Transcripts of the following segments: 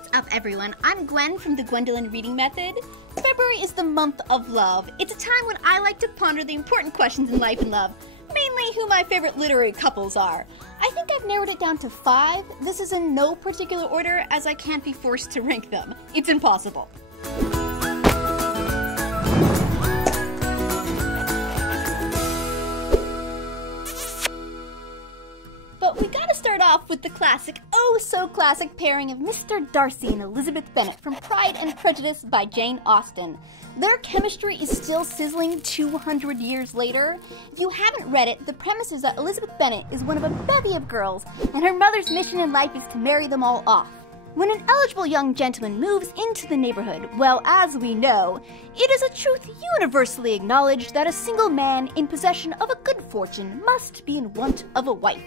What's up, everyone? I'm Gwen from the Gwendolyn Reading Method. February is the month of love. It's a time when I like to ponder the important questions in life and love, mainly who my favorite literary couples are. I think I've narrowed it down to 5. This is in no particular order, as I can't be forced to rank them. It's impossible. But we gotta start off with the classic, oh so classic pairing of Mr. Darcy and Elizabeth Bennet from Pride and Prejudice by Jane Austen. Their chemistry is still sizzling 200 years later. If you haven't read it, the premise is that Elizabeth Bennet is one of a bevy of girls, and her mother's mission in life is to marry them all off. When an eligible young gentleman moves into the neighborhood, well, as we know, it is a truth universally acknowledged that a single man in possession of a good fortune must be in want of a wife.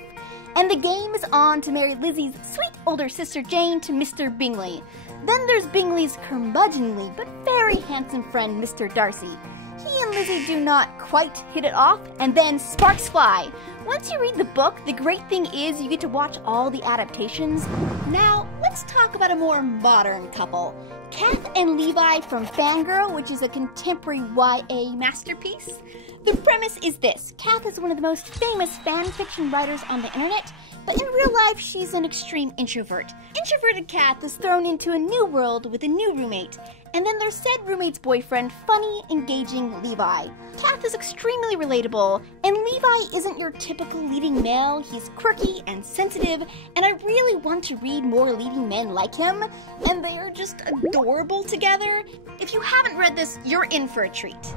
And the game is on to marry Lizzie's sweet older sister Jane to Mr. Bingley. Then there's Bingley's curmudgeonly but very handsome friend Mr. Darcy. He and Lizzie do not quite hit it off, and then sparks fly. Once you read the book, the great thing is you get to watch all the adaptations. Now, let's talk about a more modern couple. Kath and Levi from Fangirl, which is a contemporary YA masterpiece. The premise is this. Kath is one of the most famous fan fiction writers on the internet, but in real life, she's an extreme introvert. Introverted Kath is thrown into a new world with a new roommate, and then there's said roommate's boyfriend, funny, engaging Levi. Kath is extremely relatable, and Levi isn't your typical leading male. He's quirky and sensitive, and I really want to read more leading men like him, and they are just adorable together. If you haven't read this, you're in for a treat.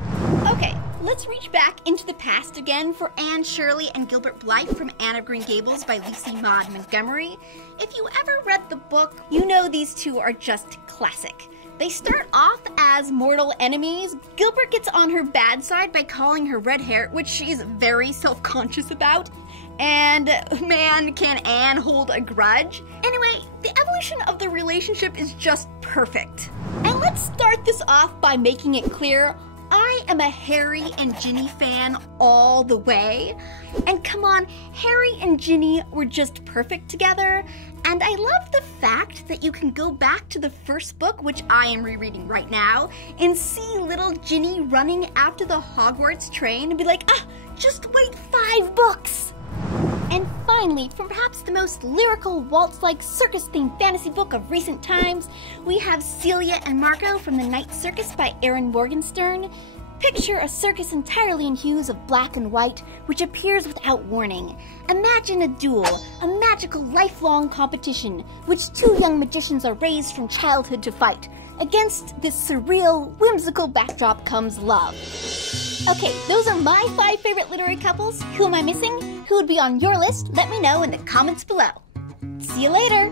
Okay, let's reach back into the past again for Anne Shirley and Gilbert Blythe from Anne of Green Gables by Lucy Maud Montgomery. If you ever read the book, you know these two are just classic. They start off as mortal enemies. Gilbert gets on her bad side by calling her red hair, which she's very self-conscious about. And man, can Anne hold a grudge? Anyway, the evolution of the relationship is just perfect. And let's start this off by making it clear, I am a Harry and Ginny fan all the way. And come on, Harry and Ginny were just perfect together. And I love the fact that you can go back to the first book, which I am rereading right now, and see little Ginny running after the Hogwarts train and be like, just wait 5 books. And finally, from perhaps the most lyrical waltz-like circus-themed fantasy book of recent times, we have Celia and Marco from The Night Circus by Erin Morgenstern. Picture a circus entirely in hues of black and white, which appears without warning. Imagine a duel, a magical lifelong competition, which 2 young magicians are raised from childhood to fight. Against this surreal, whimsical backdrop comes love. Okay, those are my 5 favorite literary couples. Who am I missing? Who would be on your list? Let me know in the comments below. See you later!